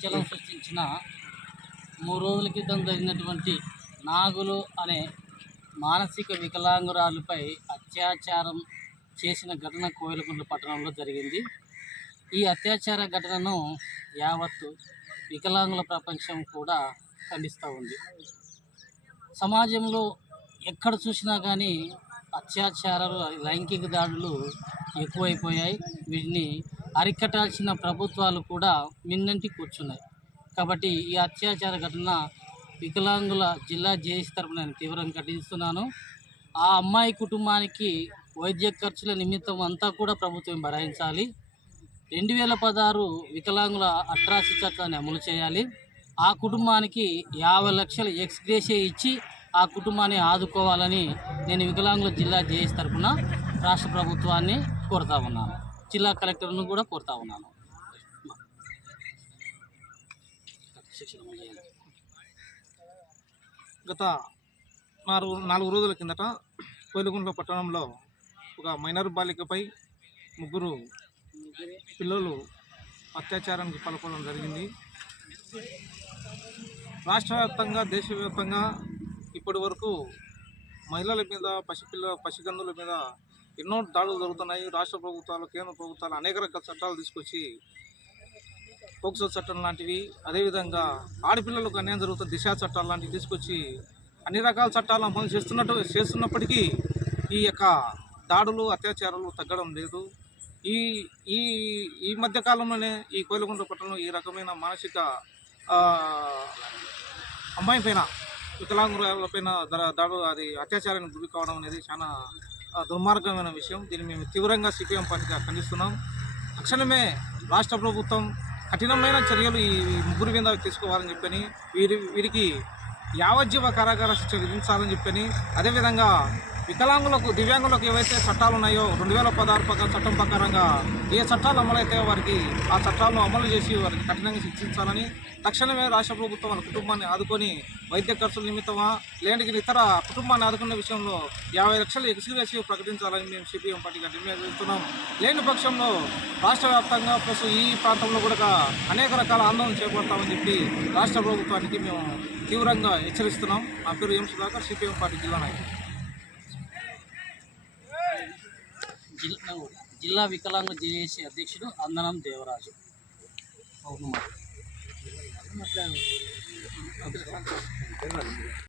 సంచలనం సృష్టించిన మూడు రోజుల క్రితం జరిగినటువంటి నాగులు అనే మానసిక వికలాంగురాలుపై అత్యాచారం చేసిన ఘటన కోయిలకుంట్ల పట్టణంలో జరిగింది. ఈ అత్యాచార ఘటనను యావత్తు వికలాంగుల ప్రపంచం కూడా ఖండిస్తూ ఉంది. సమాజంలో ఎక్కడ చూసినా కానీ అత్యాచారాలు లైంగిక దాడులు ఎక్కువైపోయాయి. వీటిని అరికట్టాల్సిన ప్రభుత్వాలు కూడా మిన్నంటి కూర్చున్నాయి. కాబట్టి ఈ అత్యాచార ఘటన వికలాంగుల జిల్లా జేఏసీ తరపున నేను తీవ్రంగా ఖండిస్తున్నాను. ఆ అమ్మాయి కుటుంబానికి వైద్య ఖర్చుల నిమిత్తం అంతా కూడా ప్రభుత్వం భరాయించాలి రెండు వేల పదహారు వికలాంగుల అట్రాసి చట్టాన్ని అమలు చేయాలి. ఆ కుటుంబానికి యాభై లక్షల ఎక్స్గ్రేషే ఇచ్చి ఆ కుటుంబాన్ని ఆదుకోవాలని నేను వికలాంగుల జిల్లా జేఏసీ తరపున రాష్ట్ర ప్రభుత్వాన్ని కోరుతా ఉన్నాను. జిల్లా కలెక్టర్ను కూడా కోరుతా ఉన్నాను. గత నాలుగు నాలుగు రోజుల కిందట కోయిలగుంట్ల పట్టణంలో ఒక మైనర్ బాలికపై ముగ్గురు పిల్లలు అత్యాచారానికి పాల్పడడం జరిగింది. రాష్ట్ర వ్యాప్తంగా దేశవ్యాప్తంగా ఇప్పటి వరకు మహిళల మీద పసిపిల్ల పసిగందుల మీద ఎన్నో దాడులు జరుగుతున్నాయి. రాష్ట్ర ప్రభుత్వాలు కేంద్ర ప్రభుత్వాలు అనేక రకాల చట్టాలు తీసుకొచ్చి పోక్సో చట్టం లాంటివి అదేవిధంగా ఆడపిల్లలకు అన్యాయం జరుగుతున్న దిశా చట్టాలు లాంటివి తీసుకొచ్చి అన్ని రకాల చట్టాలు అమలు చేస్తున్నట్టు చేస్తున్నప్పటికీ ఈ యొక్క దాడులు అత్యాచారాలు తగ్గడం లేదు. ఈ ఈ ఈ మధ్య కాలంలోనే ఈ కోయిలగుంట పట్టణంలో ఈ రకమైన మానసిక అమ్మాయి పైన వికలాంగుల పైన దాడు అది అత్యాచారానికి గురి కావడం అనేది చాలా దుర్మార్గమైన విషయం. దీన్ని మేము తీవ్రంగా సిపిఎం పార్టీగా ఖండిస్తున్నాం. తక్షణమే రాష్ట్ర ప్రభుత్వం కఠినమైన చర్యలు ఈ ముగ్గురు మీద తీసుకోవాలని చెప్పని వీరి వీరికి యావజ్జీవ కారాగార శిక్ష విధించాలని చెప్పని అదేవిధంగా వికలాంగులకు దివ్యాంగులకు ఏవైతే చట్టాలు ఉన్నాయో రెండు వేల పదహారు ప్రకారం చట్టం ప్రకారంగా ఏ చట్టాలు అమలైతే వారికి ఆ చట్టాలను అమలు చేసి వారికి కఠినంగా శిక్షించాలని తక్షణమే రాష్ట్ర ప్రభుత్వం వాళ్ళ కుటుంబాన్ని ఆదుకొని వైద్య ఖర్చుల నిమిత్తమా లేని ఇతర కుటుంబాన్ని ఆదుకునే విషయంలో యాభై లక్షలు ఎక్స్గ్రేసి ప్రకటించాలని మేము సిపిఎం పార్టీగా డిమాండ్ చేస్తున్నాం. లేని పక్షంలో రాష్ట్ర వ్యాప్తంగా ప్లస్ ఈ ప్రాంతంలో కూడా అనేక రకాల ఆందోళన చేపడతామని చెప్పి రాష్ట్ర ప్రభుత్వానికి మేము తీవ్రంగా హెచ్చరిస్తున్నాం. నా పేరు ఎం సుధాకర్ సిపిఎం పార్టీ జిల్లా నాయకుడు. జిల్లా జిల్లా వికలాంగుల జేఏసీ అధ్యక్షుడు అందనం దేవరాజు. అవును